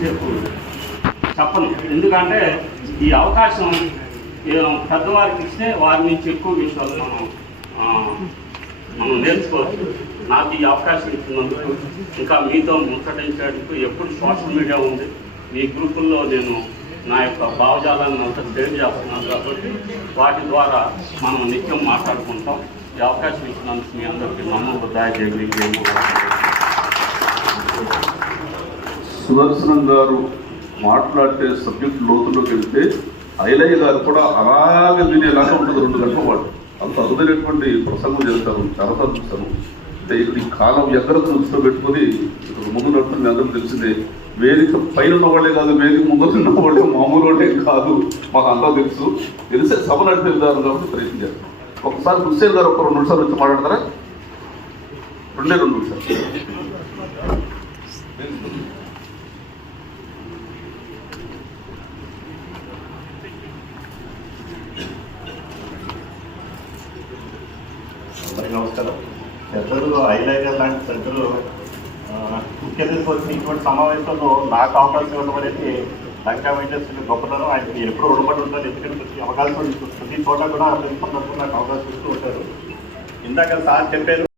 ఎక్కువసేపు చెప్పను. ఎందుకంటే ఈ అవకాశం పెద్దవారికి ఇస్తే వారి నుంచి ఎక్కువ విషయాలు మనం మనం నేర్చుకోవచ్చు. నాకు ఈ అవకాశం ఇచ్చినందుకు ఇంకా మీతో ముచ్చటించేందుకు ఎప్పుడు సోషల్ మీడియా ఉంది. మీ గ్రూపుల్లో నేను నా యొక్క భావజాలాన్ని అంతా సేవ్ చేస్తున్నాను కాబట్టి వాటి ద్వారా మనం నిత్యం మాట్లాడుకుంటాం. ఈ అవకాశం ఇచ్చినందుకు మీ అందరికీ నమ్మకం దాయజేయండి సుదర్శనం గారు మాట్లాడే సబ్జెక్ట్ లోతులోకి వెళ్తే ఐలయ్య గారు కూడా అలాగే వినేలాగా ఉంటుంది రెండు గంటల పాటు. అంత అరుదైనటువంటి ప్రసంగం చేస్తారు చాలా చూస్తాను అంటే ఇక్కడ ఈ కాలం ఎక్కడ దృష్టిలో పెట్టుకొని ఇక్కడ ముందు నడుతుంది అందరూ తెలిసిందే వేదిక పైన ఉన్న వాళ్ళే కాదు వేదిక ముందు ఉన్న వాళ్ళే మామూలు వాళ్ళే కాదు మాకు అంతా తెలుసు. తెలిసే సభ నడిపే విధానం కాబట్టి ప్రయత్నించారు. ఒకసారి హుస్సేన్ గారు ఒక రెండు నిమిషాలు వచ్చి మాట్లాడతారా? రెండే రెండు నిమిషాలు అందరికీ నమస్కారం పెద్దలు హైలైటర్ లాంటి పెద్దలు ముఖ్య అతిథికి వచ్చిన ఇటువంటి సమావేశంలో నాకు అవకాశం ఇవ్వడం అనేది లంకా వెంకటేశ్వరి గొప్పతనం. ఆయనకి ఎప్పుడూ రుణపడి ఉంటారు. ఎందుకంటే ప్రతి అవకాశం ప్రతి చోట కూడా ప్రతి సందర్భంగా నాకు అవకాశం ఇస్తూ ఉంటారు. ఇందాక సార్ చెప్పారు